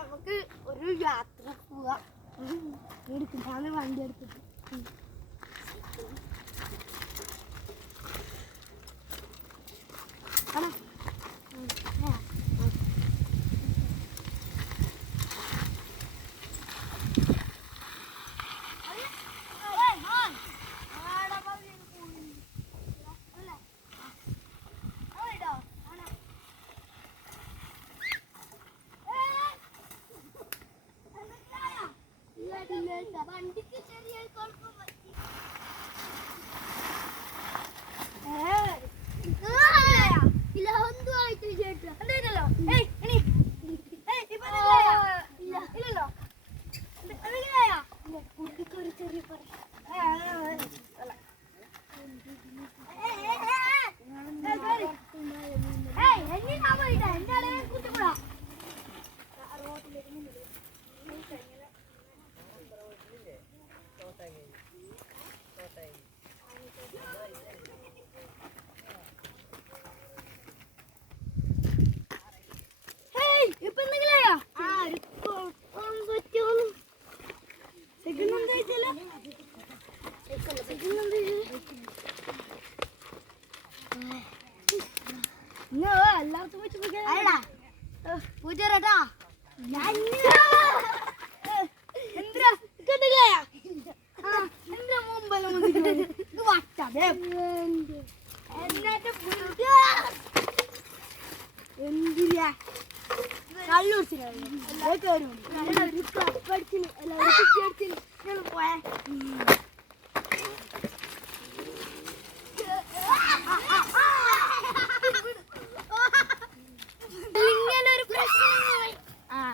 നമുക്ക് ഒരു യാത്ര പോവാം. എടുത്തിട്ടാണ് വണ്ടി എടുത്തിട്ട് വണ്ടിക്ക് ചെറിയ കുഴപ്പം പറ്റി. ഇല്ല ഒന്നും ആയിട്ട് ചേട്ടാ എന്തോ ഇല്ലല്ലോ കുട്ടിക്കൊരു ചെറിയ എല്ലാവർക്കും പൂച്ചേട്ടാ എന്തിനാ പോയ ഇങ്ങനൊരു പ്രശ്നം.